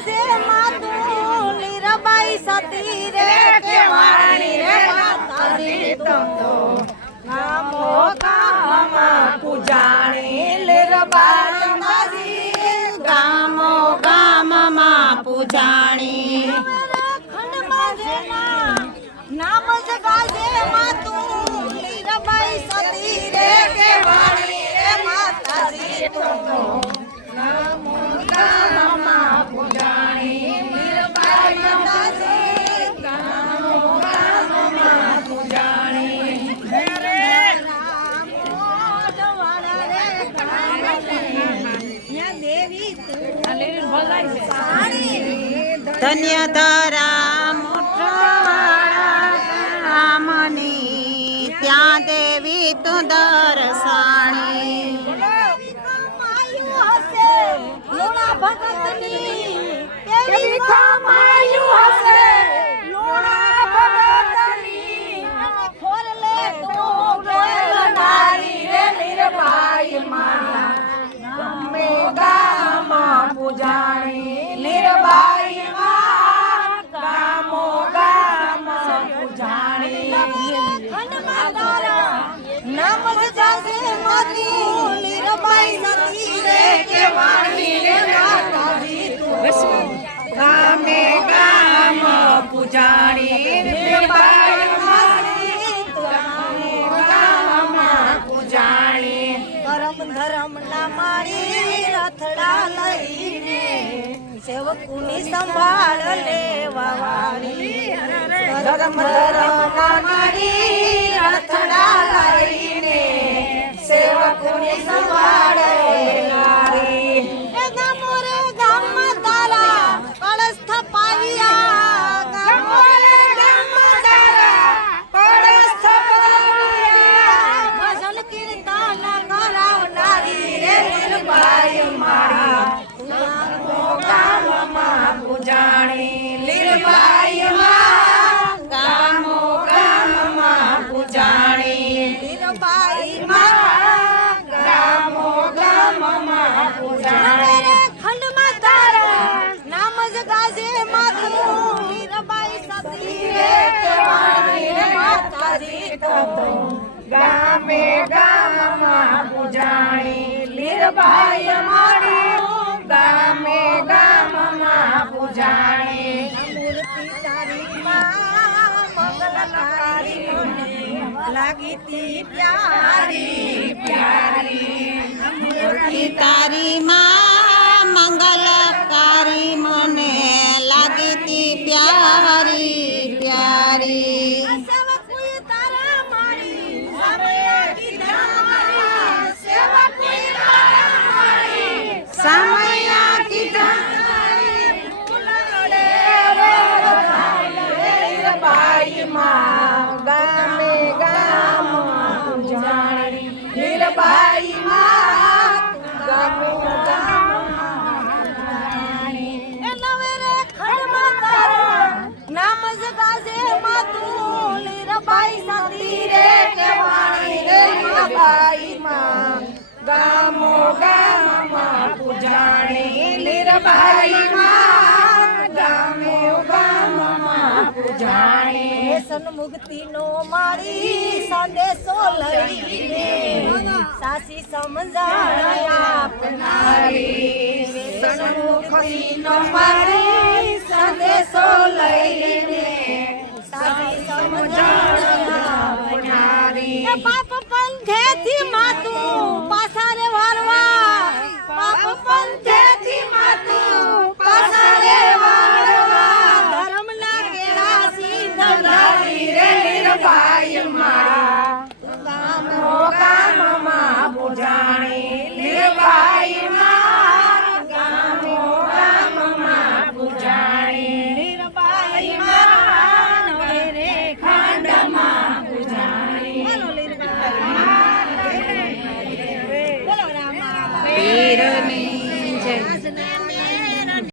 ગાજે માતું રબાઈ સતી રે કેવાણી રે માતાજી તમ તો. ધન્ય ધરા મોઠવાળા ગામની ત્યાં દેવી તું દર્શાણી પૂજાણી મારી રથડા લઈને સેવકુની સંભાળ લેવા વાળી ધરમ ધરમ ના મારી રથડા લઈને ગામમાં પૂજાણી લીલબાઈ માં ગામો ગામમાં પૂજાણી ખંડમાં તારા નામ જ ગાજે માથું લીલબાઈ સતી રે કેવાણી રે માતાજી તો ગામે ગામમાં પૂજાણી લીરબાઈ મારી ગામે ગામમાં પૂજાણી મૂર્તિ તારી માં મંગલકારી મને लगी प्यारी प्यारी। तारी સન્મુક્તિનો મારી સંદેશો લઈને સાસી સમજાણ આપનારી. ભાઈ મા